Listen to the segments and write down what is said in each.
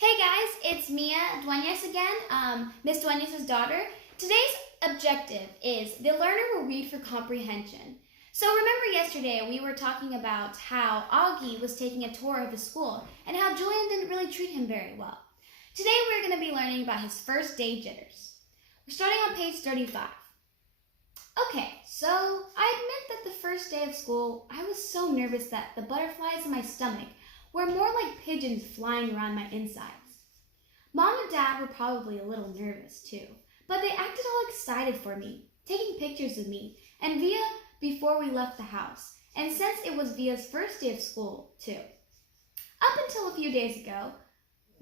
Hey guys, it's Mia Duenas again, Miss Duenas' daughter. Today's objective is the learner will read for comprehension. So remember yesterday we were talking about how Augie was taking a tour of the school and how Julian didn't really treat him very well. Today we're going to be learning about his first day jitters. We're starting on page 35. Okay, so I admit that the first day of school I was so nervous that the butterflies in my stomach were more like pigeons flying around my insides. Mom and Dad were probably a little nervous too, but they acted all excited for me, taking pictures of me and Via before we left the house, and since it was Via's first day of school too. Up until a few days ago,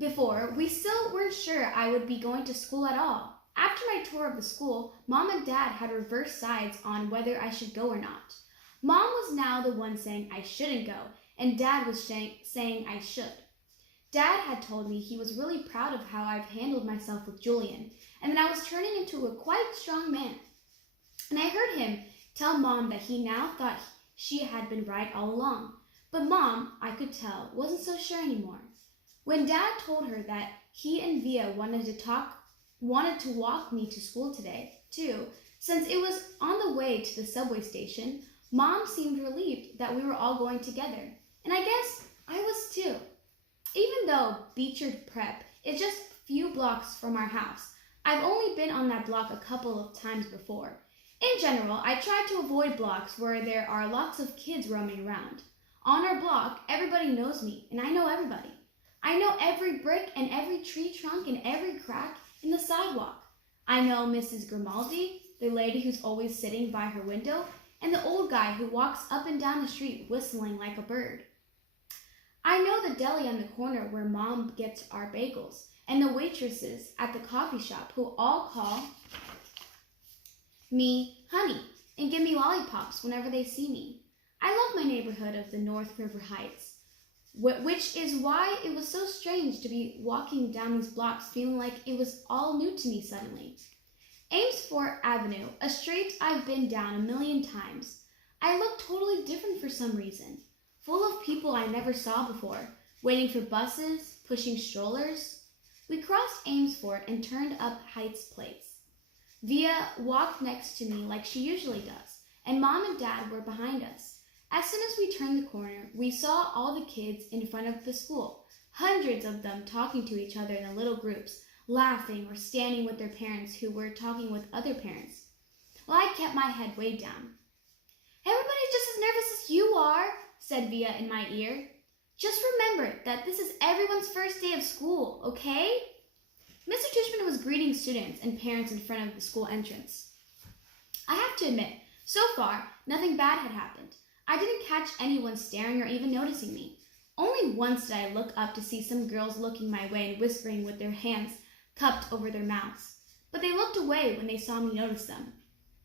before, we still weren't sure I would be going to school at all. After my tour of the school, Mom and Dad had reversed sides on whether I should go or not. Mom was now the one saying I shouldn't go, and Dad was saying I should. Dad had told me he was really proud of how I've handled myself with Julian, and that I was turning into a quite strong man. And I heard him tell Mom that he now thought she had been right all along. But Mom, I could tell, wasn't so sure anymore. When Dad told her that he and Via wanted to walk me to school today, too, since it was on the way to the subway station, Mom seemed relieved that we were all going together. And I guess I was too. Even though Beechard Prep is just a few blocks from our house, I've only been on that block a couple of times before. In general, I try to avoid blocks where there are lots of kids roaming around. On our block, everybody knows me, and I know everybody. I know every brick and every tree trunk and every crack in the sidewalk. I know Mrs. Grimaldi, the lady who's always sitting by her window, and the old guy who walks up and down the street whistling like a bird. I know the deli on the corner where Mom gets our bagels, and the waitresses at the coffee shop who all call me Honey and give me lollipops whenever they see me. I love my neighborhood of the North River Heights, which is why it was so strange to be walking down these blocks feeling like it was all new to me suddenly. Amesfort Avenue, a street I've been down a million times. I looked totally different for some reason. Full of people I never saw before, waiting for buses, pushing strollers. We crossed Amesfort and turned up Heights Place. Via walked next to me like she usually does, and Mom and Dad were behind us. As soon as we turned the corner, we saw all the kids in front of the school, hundreds of them talking to each other in little groups, laughing or standing with their parents who were talking with other parents. Well, I kept my head way down. Everybody's just as nervous as you are, said Via in my ear. Just remember that this is everyone's first day of school, okay? Mr. Tushman was greeting students and parents in front of the school entrance. I have to admit, so far, nothing bad had happened. I didn't catch anyone staring or even noticing me. Only once did I look up to see some girls looking my way and whispering with their hands cupped over their mouths. But they looked away when they saw me notice them.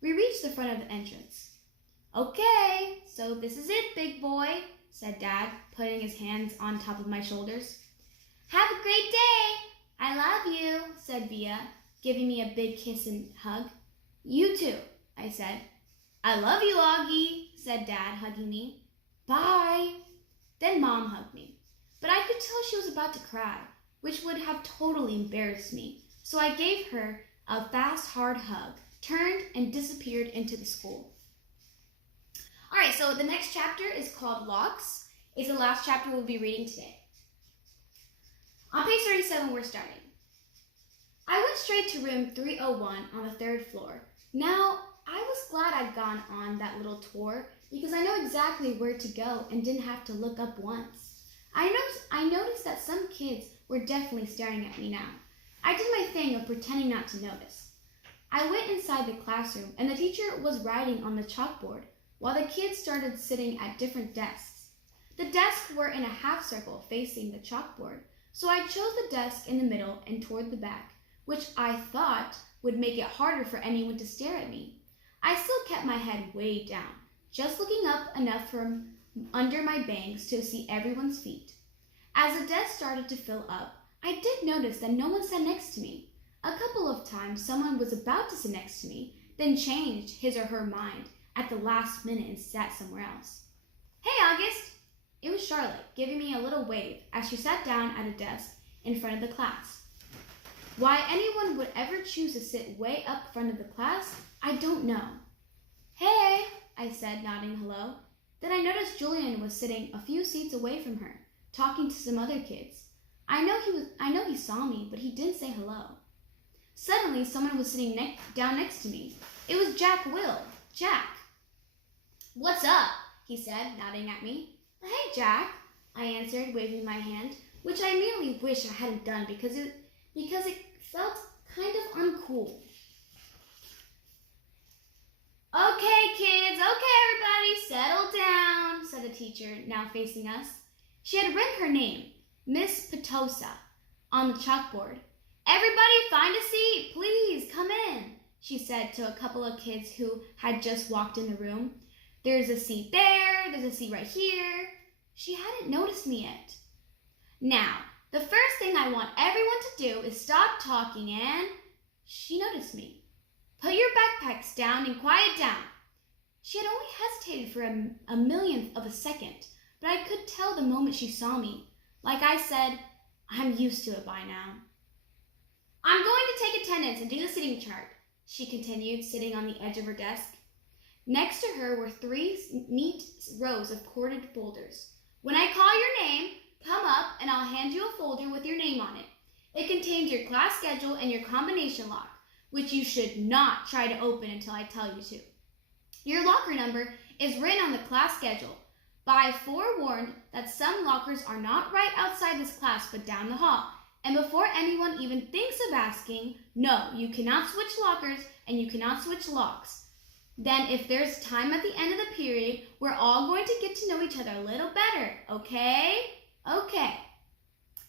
We reached the front of the entrance. Okay, so this is it, big boy, said Dad, putting his hands on top of my shoulders. Have a great day. I love you, said Via, giving me a big kiss and hug. You too, I said. I love you, Augie, said Dad, hugging me. Bye. Then Mom hugged me, but I could tell she was about to cry, which would have totally embarrassed me. So I gave her a fast, hard hug, turned, and disappeared into the school. All right, so the next chapter is called Locks. It's the last chapter we'll be reading today. On page 37, we're starting. I went straight to room 301 on the third floor. Now, I was glad I'd gone on that little tour because I know exactly where to go and didn't have to look up once. I noticed that some kids were definitely staring at me now. I did my thing of pretending not to notice. I went inside the classroom and the teacher was writing on the chalkboard while the kids started sitting at different desks. The desks were in a half circle facing the chalkboard, so I chose the desk in the middle and toward the back, which I thought would make it harder for anyone to stare at me. I still kept my head way down, just looking up enough from under my bangs to see everyone's feet. As the desk started to fill up, I did notice that no one sat next to me. A couple of times someone was about to sit next to me, then changed his or her mind at the last minute and sat somewhere else. Hey, August! It was Charlotte, giving me a little wave as she sat down at a desk in front of the class. Why anyone would ever choose to sit way up front of the class, I don't know. "Hey," I said, nodding hello. Then I noticed Julian was sitting a few seats away from her, talking to some other kids. I know he saw me, but he didn't say hello. Suddenly, someone was sitting down next to me. It was Jack Will. Jack. "What's up?" he said, nodding at me. "Hey, Jack," I answered, waving my hand, which I immediately wish I hadn't done because it felt kind of uncool. "Okay, kids, okay, everybody, settle down," said the teacher, now facing us. She had written her name, Miss Petosa, on the chalkboard. "Everybody find a seat, please, come in," she said to a couple of kids who had just walked in the room. "There's a seat there's a seat right here." She hadn't noticed me yet. "Now, the first thing I want everyone to do is stop talking and..." She noticed me. "Put your backpacks down and quiet down." She had only hesitated for a millionth of a second, but I could tell the moment she saw me. Like I said, I'm used to it by now. "I'm going to take attendance and do the sitting chart," she continued, sitting on the edge of her desk. Next to her were 3 neat rows of corded folders. "When I call your name, come up and I'll hand you a folder with your name on it. It contains your class schedule and your combination lock, which you should not try to open until I tell you to. Your locker number is written on the class schedule, but I forewarned that some lockers are not right outside this class but down the hall. And before anyone even thinks of asking, no, you cannot switch lockers and you cannot switch locks. Then if there's time at the end of the period, we're all going to get to know each other a little better, okay? Okay."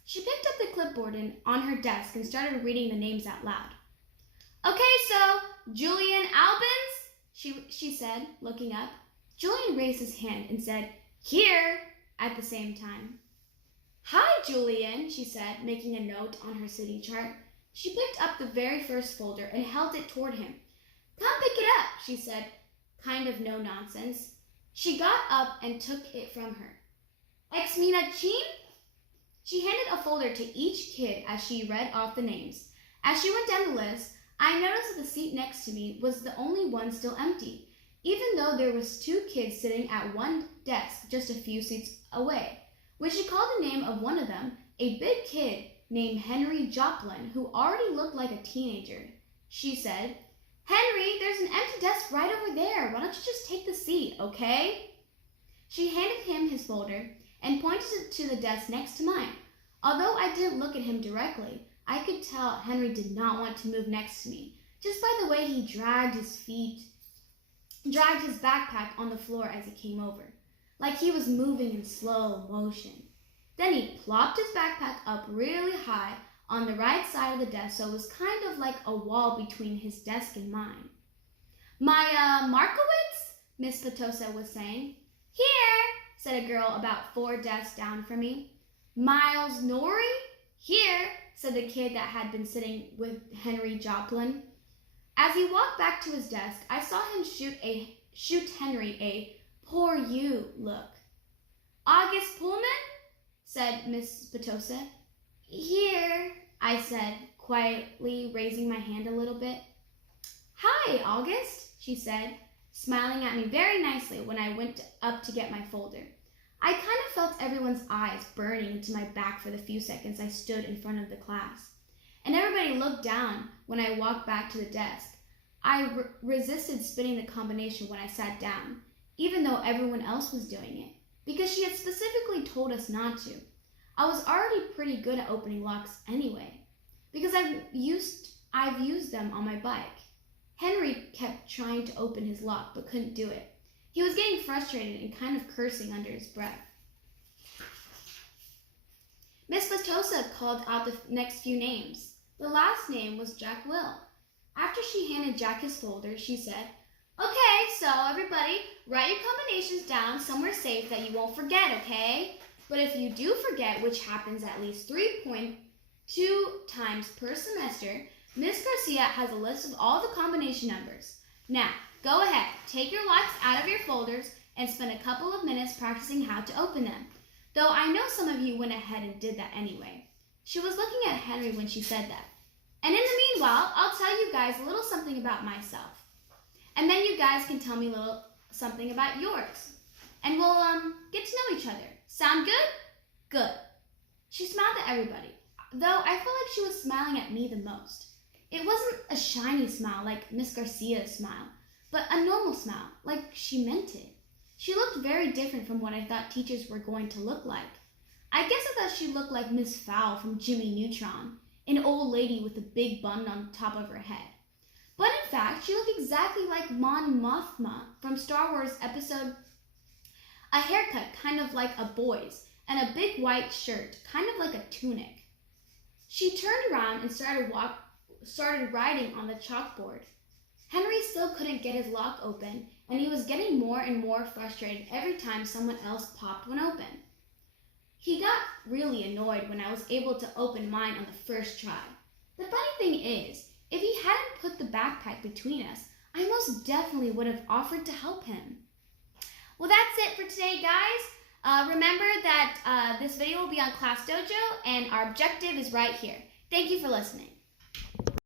She picked up the clipboard on her desk and started reading the names out loud. "Okay, so Julian Albans," she said, looking up. Julian raised his hand and said, "Here," at the same time. "Hi, Julian," she said, making a note on her sitting chart. She picked up the very first folder and held it toward him. "Come pick it up," she said, kind of no nonsense. She got up and took it from her. "Exmina Chin?" She handed a folder to each kid as she read off the names. As she went down the list, I noticed that the seat next to me was the only one still empty, even though there was 2 kids sitting at one desk just a few seats away. When she called the name of one of them, a big kid named Henry Joplin, who already looked like a teenager, she said, "Henry, there's an empty desk right over there. Why don't you just take the seat, okay?" She handed him his folder and pointed to the desk next to mine. Although I didn't look at him directly, I could tell Henry did not want to move next to me, just by the way he dragged his backpack on the floor as he came over, like he was moving in slow motion. Then he plopped his backpack up really high on the right side of the desk, so it was kind of like a wall between his desk and mine. "My, Markowitz?" Miss Petosa was saying. "Here," said a girl about 4 desks down from me. "Miles Norrie?" "Here," said the kid that had been sitting with Henry Joplin. As he walked back to his desk, I saw him shoot Henry a "poor you" look. "August Pullman?" said Miss Petosa. "Here," I said, quietly raising my hand a little bit. "Hi, August," she said, smiling at me very nicely when I went up to get my folder. I kind of felt everyone's eyes burning into my back for the few seconds I stood in front of the class. And everybody looked down when I walked back to the desk. I resisted spinning the combination when I sat down, even though everyone else was doing it, because she had specifically told us not to. I was already pretty good at opening locks anyway, because I've used them on my bike. Henry kept trying to open his lock but couldn't do it. He was getting frustrated and kind of cursing under his breath. Miss Petosa called out the next few names. The last name was Jack Will. After she handed Jack his folder, she said, "Okay, so everybody, write your combinations down somewhere safe that you won't forget, okay? But if you do forget, which happens at least 3.2 times per semester, Miss Garcia has a list of all the combination numbers. Now, go ahead, take your locks out of your folders and spend a couple of minutes practicing how to open them. Though I know some of you went ahead and did that anyway." She was looking at Henry when she said that. And in the meanwhile, I'll tell you guys a little something about myself. And then you guys can tell me a little something about yours. And we'll get to know each other. Sound good? Good. She smiled at everybody, though I felt like she was smiling at me the most. It wasn't a shiny smile like Miss Garcia's smile, but a normal smile, like she meant it. She looked very different from what I thought teachers were going to look like. I guess I thought she looked like Miss Fowl from Jimmy Neutron, an old lady with a big bun on top of her head. But in fact, she looked exactly like Mon Mothma from Star Wars episode. A haircut kind of like a boy's, and a big white shirt, kind of like a tunic. She turned around and started writing on the chalkboard. Henry still couldn't get his lock open, and he was getting more and more frustrated every time someone else popped one open. He got really annoyed when I was able to open mine on the first try. The funny thing is, if he hadn't put the backpack between us, I most definitely would have offered to help him. Well, that's it for today, guys. Remember that this video will be on Class Dojo, and our objective is right here. Thank you for listening.